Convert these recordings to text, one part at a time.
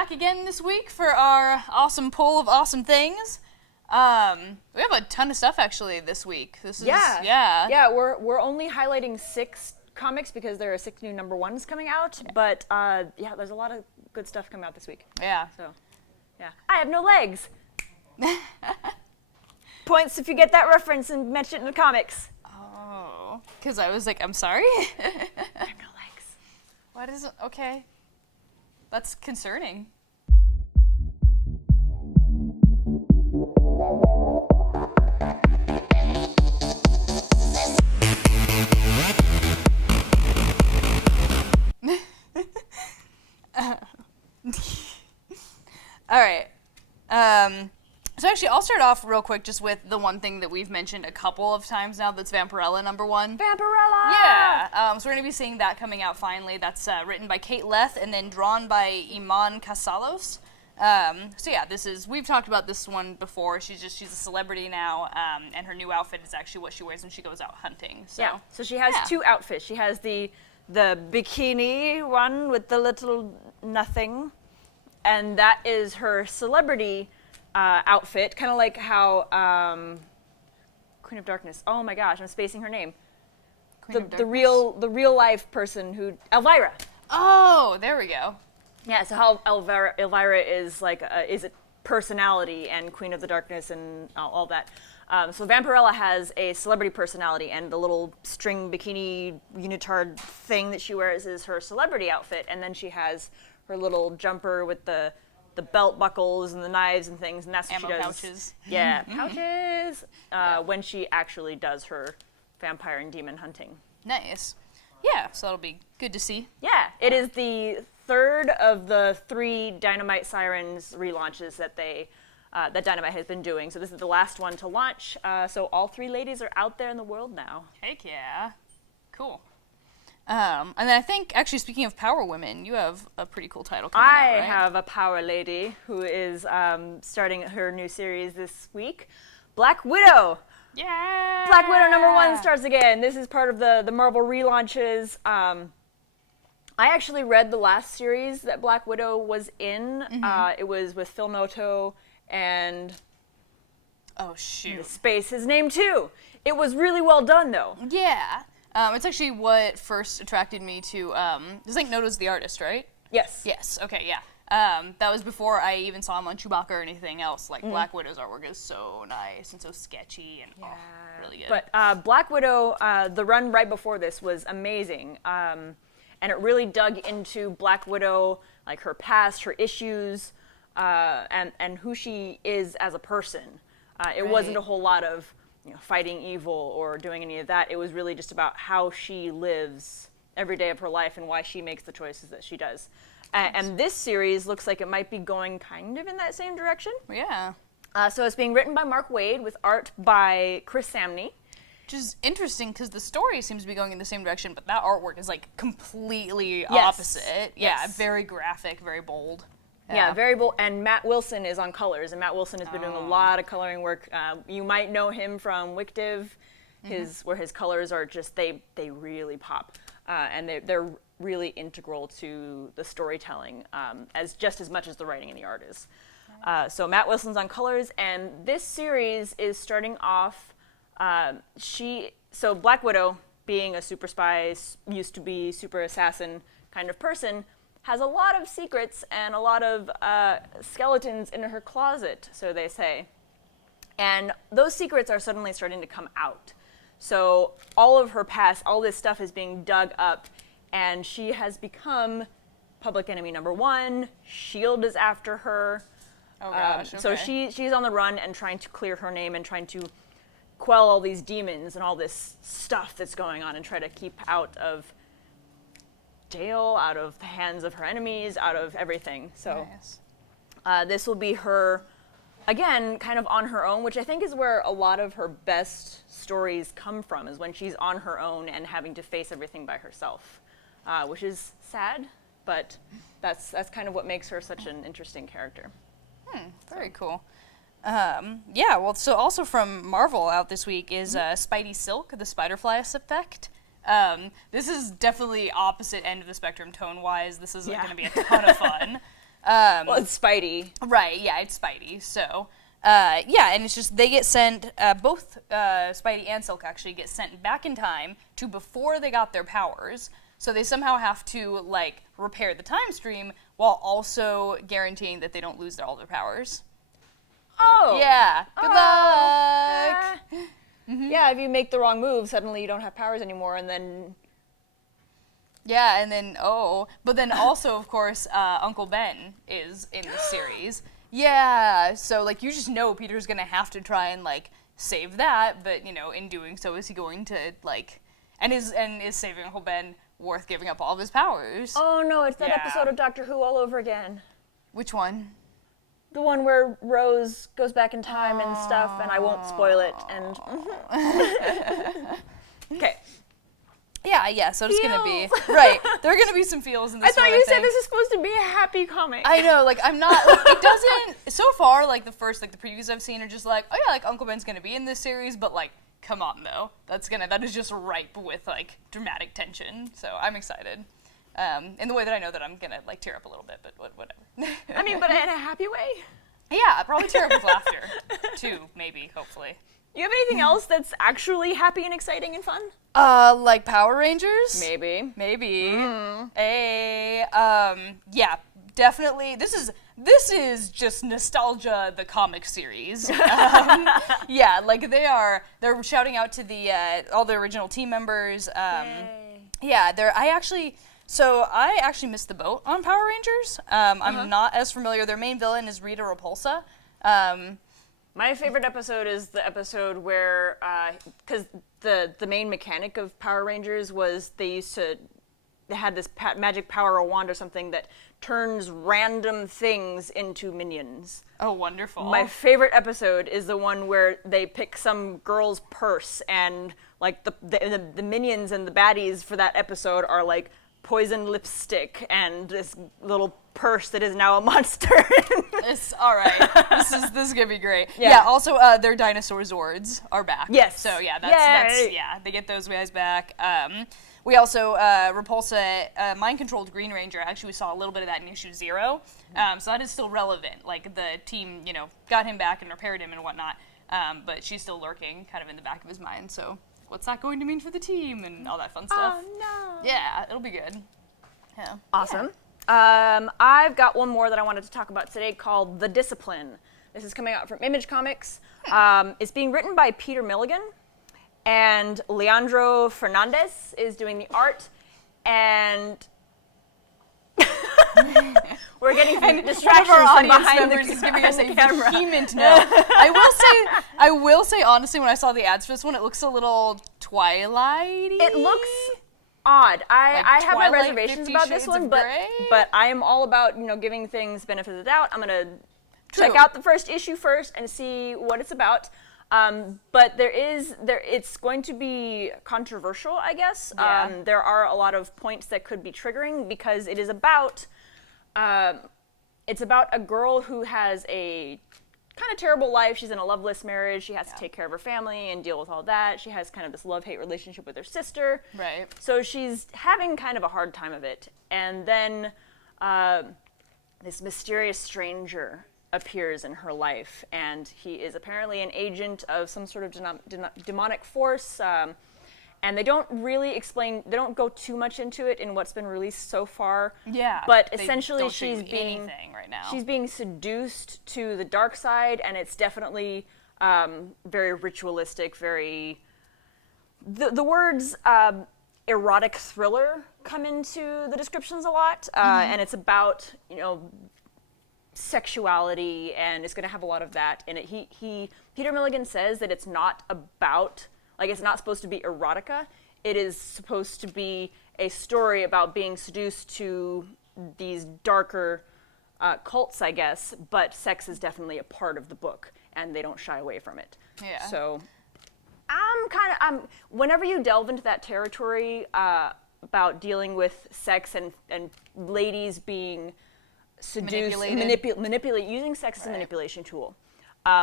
back again this week for our awesome poll of awesome things. We have a ton of stuff actually this week. Yeah, we're only highlighting 6 comics because there are 6 new number ones coming out. But there's a lot of good stuff coming out this week. Yeah. So, yeah. I have no legs. Points if you get that reference and mention it in the comics. Oh, because I was like, I'm sorry? I have no legs. What is it? Okay. That's concerning. All right. So actually, I'll start off real quick just with the one thing that we've mentioned a couple of times now. That's Vampirella #1. Vampirella! Yeah. So we're gonna be seeing that coming out finally. That's written by Kate Leth and then drawn by Iman Casalos. So yeah, we've talked about this one before. She's a celebrity now, and her new outfit is actually what she wears when she goes out hunting. So. Yeah. So she has 2 outfits. She has the bikini one with the little nothing, and that is her celebrity outfit, kind of like how Queen of Darkness. Oh my gosh, I'm spacing her name. The real life person who Elvira. Oh, there we go. Yeah, so how Elvira is like is a personality and Queen of the Darkness and all that. So Vampirella has a celebrity personality, and the little string bikini unitard thing that she wears is her celebrity outfit, and then she has her little jumper with the belt buckles and the knives and things, and that's what she does. Pouches. Yeah, pouches. When she actually does her vampire and demon hunting. Nice. Yeah, so that'll be good to see. Yeah, it is the 3rd of the 3 Dynamite Sirens relaunches that that Dynamite has been doing. So this is the last one to launch. So all 3 ladies are out there in the world now. Heck yeah. Cool. And then I think, actually, speaking of power women, you have a pretty cool title coming out, right? I have a power lady who is starting her new series this week, Black Widow. Yeah! Black Widow #1 starts again. This is part of the Marvel relaunches. I actually read the last series that Black Widow was in. It was with Phil Noto and... Oh, shoot. Space his name, too. It was really well done, though. Yeah. It's actually what first attracted me to, this like Noto's the artist, right? Yes. Yes, okay, yeah. That was before I even saw him on Chewbacca or anything else. Like, Black Widow's artwork is so nice and so sketchy and really good. But Black Widow, the run right before this was amazing. And it really dug into Black Widow, like her past, her issues, and who she is as a person. It wasn't a whole lot of fighting evil or doing any of that. It was really just about how she lives every day of her life and why she makes the choices that she does. And this series looks like it might be going kind of in that same direction. Yeah. So it's being written by Mark Waid with art by Chris Samney. Which is interesting because the story seems to be going in the same direction, but that artwork is like completely opposite. Yeah, very graphic, very bold. Yeah, very bold. And Matt Wilson is on colors, and Matt Wilson has been doing a lot of coloring work. You might know him from Wickdiv, where his colors are just, they really pop. And they're really integral to the storytelling, as much as the writing and the art is. So Matt Wilson's on colors, and this series is starting off, so Black Widow, being a super spy, used to be super assassin kind of person, has a lot of secrets and a lot of skeletons in her closet, so they say. And those secrets are suddenly starting to come out. So all of her past, all this stuff is being dug up, and she has become public enemy #1. S.H.I.E.L.D. is after her. Oh gosh, okay. So she's on the run and trying to clear her name and trying to quell all these demons and all this stuff that's going on and try to keep out of jail, out of the hands of her enemies, out of everything. So this will be her, again, kind of on her own, which I think is where a lot of her best stories come from, is when she's on her own and having to face everything by herself, which is sad, but that's kind of what makes her such an interesting character. Very cool. Yeah, well, so also from Marvel out this week is Spidey Silk, the Spider-Fly Effect. This is definitely opposite end of the spectrum tone-wise. This is going to be a ton of fun. Well, it's Spidey. Right, yeah, it's Spidey. So, yeah, and it's just they get sent, both Spidey and Silk actually get sent back in time to before they got their powers. So they somehow have to, like, repair the time stream while also guaranteeing that they don't lose all their powers. Oh. Yeah. Good luck. Yeah, if you make the wrong move, suddenly you don't have powers anymore, and then... Yeah, and then, but then also, of course, Uncle Ben is in the series. Yeah, so, like, you just know Peter's gonna have to try and, like, save that, but, you know, in doing so, is he going to, like, and is saving Uncle Ben worth giving up all of his powers? Oh no, it's that episode of Doctor Who all over again. Which one? The one where Rose goes back in time and stuff, and I won't spoil it, and... Okay. Yeah, so it's gonna be... Right, there are gonna be some feels in this one, I thought you said this is supposed to be a happy comic. I know, like, I'm not... Like, it doesn't... So far, like, the previews I've seen are just like, oh yeah, like, Uncle Ben's gonna be in this series, but, like, come on, though. That is just ripe with, like, dramatic tension, so I'm excited. In the way that I know that I'm gonna, like, tear up a little bit, but whatever. I mean, but in a happy way? Yeah, probably tear up with laughter, too, maybe, hopefully. You have anything else that's actually happy and exciting and fun? Like Power Rangers? Maybe. Yeah, definitely. This is just nostalgia, the comic series. Yeah, like they're shouting out to the all the original team members. Yeah, I actually missed the boat on Power Rangers. I'm not as familiar. Their main villain is Rita Repulsa. My favorite episode is the episode where, because the main mechanic of Power Rangers was they had this magic power or wand or something that turns random things into minions. Oh, wonderful. My favorite episode is the one where they pick some girl's purse and, like, the minions and the baddies for that episode are, like, poison lipstick and this little purse that is now a monster. It's all right. This is gonna be great. Yeah. Also, their dinosaur Zords are back. Yes. So yeah, that's they get those guys back. We also Repulsa mind-controlled Green Ranger. Actually, we saw a little bit of that in issue 0. So that is still relevant. Like the team, got him back and repaired him and whatnot. But she's still lurking, kind of in the back of his mind. So what's that going to mean for the team and all that fun stuff? Oh no. Yeah, it'll be good. Yeah. Awesome. Yeah. I've got one more that I wanted to talk about today called The Discipline. This is coming out from Image Comics. It's being written by Peter Milligan, and Leandro Fernandez is doing the art, and we're getting distractions from behind the giving us a camera. Vehement no. I will say honestly, when I saw the ads for this one, it looks a little Twilight-y. It looks odd. I have my Twilight, reservations 50 about this Shades one, of but Grey? I am all about giving things benefit of the doubt. I'm gonna True. check out the first issue first and see what it's about. But it's going to be controversial, I guess. Yeah. There are a lot of points that could be triggering because it is about a girl who has a kind of terrible life. She's in a loveless marriage. She has to take care of her family and deal with all that. She has kind of this love-hate relationship with her sister. Right. So she's having kind of a hard time of it. And then this mysterious stranger appears in her life, and he is apparently an agent of some sort of demonic force. And they don't really explain, they don't go too much into it in what's been released so far. Yeah. But they essentially don't show you she's being anything right now. She's being seduced to the dark side, and it's definitely very ritualistic, very the words erotic thriller come into the descriptions a lot, and it's about sexuality, and it's going to have a lot of that in it. Peter Milligan says that it's not about, like, it's not supposed to be erotica. It is supposed to be a story about being seduced to these darker cults, I guess, but sex is definitely a part of the book, and they don't shy away from it. Yeah. So whenever you delve into that territory about dealing with sex and ladies being seduced, manipulate, using sex as a manipulation tool.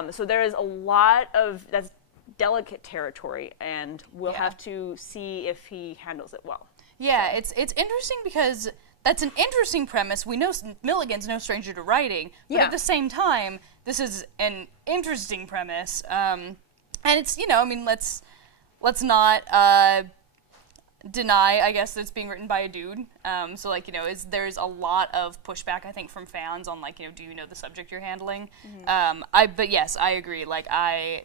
So there is a lot of, that's delicate territory, and we'll have to see if he handles it well. Yeah, it's interesting because that's an interesting premise. We know Milligan's no stranger to writing, but at the same time, this is an interesting premise. And it's, I mean, let's not deny, I guess, that it's being written by a dude. So, like, there's a lot of pushback, I think, from fans on, like, do you know the subject you're handling? But yes, I agree. Like,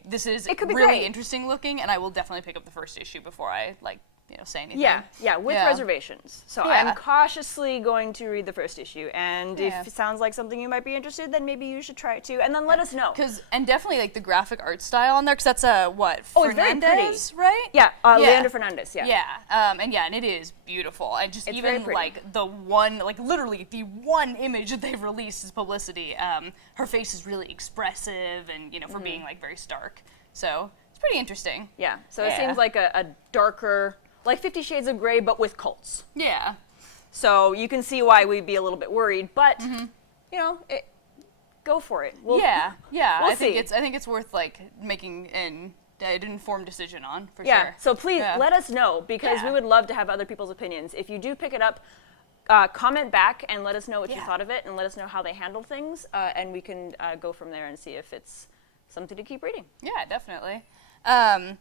this is really great. interesting looking, and I will definitely pick up the first issue before I, like, say anything. Yeah, with reservations. So I'm cautiously going to read the first issue, and if it sounds like something you might be interested, then maybe you should try it too, and then let us know. And definitely like the graphic art style on there, because that's Fernandez, it's very pretty, right? Yeah, Leandro Fernandez. Yeah. And it is beautiful. And just it's even like literally the one image that they've released is publicity. Her face is really expressive, and for being like very stark. So it's pretty interesting. Yeah. So it seems like a darker. Like 50 Shades of Grey, but with cults. Yeah. So you can see why we'd be a little bit worried, but go for it. We'll I see. think it's worth like making an informed decision on for sure. Yeah. So please let us know, because we would love to have other people's opinions. If you do pick it up, comment back and let us know what you thought of it, and let us know how they handle things, and we can go from there and see if it's something to keep reading. Yeah, definitely. And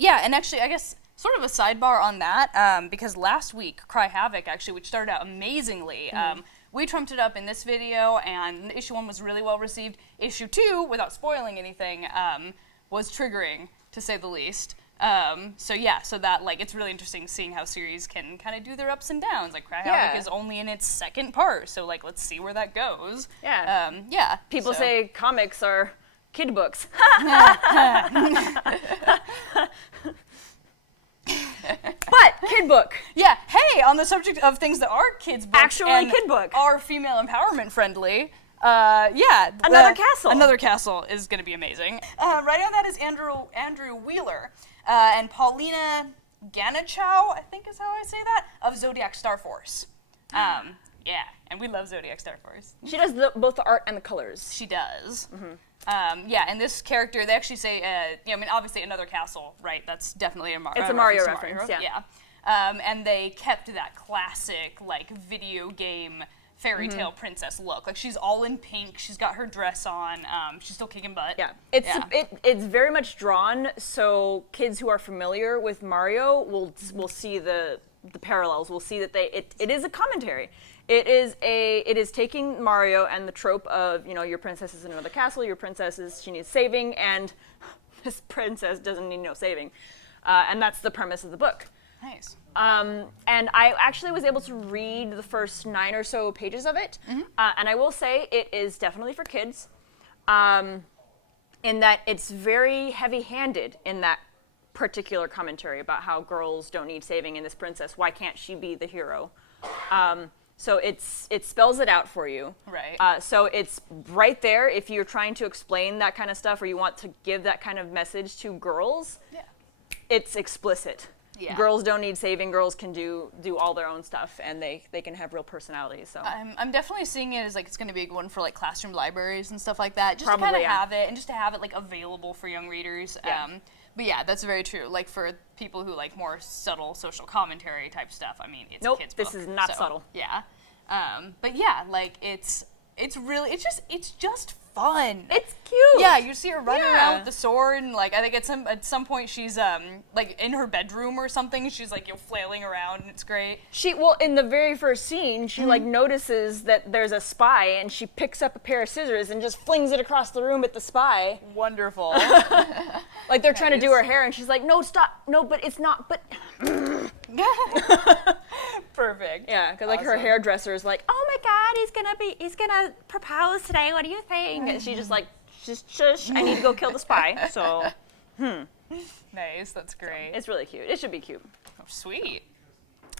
actually, I guess. Sort of a sidebar on that, because last week, Cry Havoc, actually, which started out amazingly, we trumped it up in this video, and issue 1 was really well received. Issue 2, without spoiling anything, was triggering, to say the least. So that, like, it's really interesting seeing how series can kind of do their ups and downs. Like, Cry Havoc is only in its second part, so, like, let's see where that goes. Yeah. People say comics are kid books. But kid book. Yeah. Hey, on the subject of things that are kids books, actually kid book, are female empowerment friendly. Another Castle. Another Castle is going to be amazing. Writing on that is Andrew Wheeler and Paulina Ganichow, I think is how I say that, of Zodiac Star Force. And we love Zodiac Star Force. She does both the art and the colors. She does. And this character, they actually say, obviously Another Castle, right? That's definitely a Mario reference. Yeah. And they kept that classic, like, video game fairy tale princess look. Like, she's all in pink. She's got her dress on. She's still kicking butt. Yeah. It's very much drawn, so kids who are familiar with Mario will see the parallels. We'll see that it is a commentary. It is taking Mario and the trope of, your princess is in another castle, your princess she needs saving, and this princess doesn't need no saving. And that's the premise of the book. Nice. And I actually was able to read the first 9 or so pages of it. And I will say it is definitely for kids, in that it's very heavy-handed in that particular commentary about how girls don't need saving, and this princess, why can't she be the hero? So it spells it out for you. Right. So it's right there if you're trying to explain that kind of stuff, or you want to give that kind of message to girls. Yeah. It's explicit. Yeah. Girls don't need saving. Girls can do all their own stuff, and they can have real personalities. So I'm definitely seeing it as like it's going to be a good one for like classroom libraries and stuff like that. Just Probably, to kind of have it, and just to have it like available for young readers. Yeah. But yeah, that's very true. Like for people who like more subtle social commentary type stuff, I mean, it's a kid's book. This is not subtle. Yeah. But yeah, like it's just fun. It's cute. Yeah, you see her running around with the sword, and like I think at some point she's like in her bedroom or something. She's like flailing around, and it's great. In the very first scene, she like notices that there's a spy, and she picks up a pair of scissors and just flings it across the room at the spy. Wonderful. Like they're trying to do her hair, and she's like, "No, stop! No, but it's not." But perfect. Yeah, because like her hairdresser is like, "Oh my God, he's gonna propose today. What do you think?" And she just like, shush, I need to go kill the spy. So, Nice, that's great. It's really cute. It should be cute. Oh, sweet.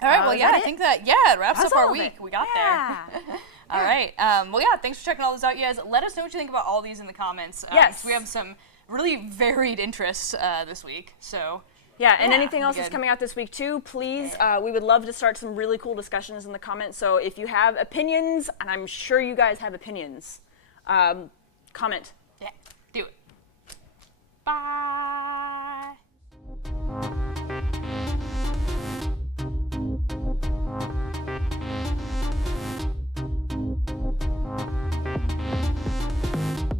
All right, well, yeah, I think that, it wraps up our week. We got there. All right. Well, yeah, thanks for checking all this out, you guys. Let us know what you think about all these in the comments. Yes. We have some really varied interests this week, so... Yeah, and anything else that's coming out this week, too, please, we would love to start some really cool discussions in the comments. So if you have opinions, and I'm sure you guys have opinions, comment. Yeah, do it. Bye.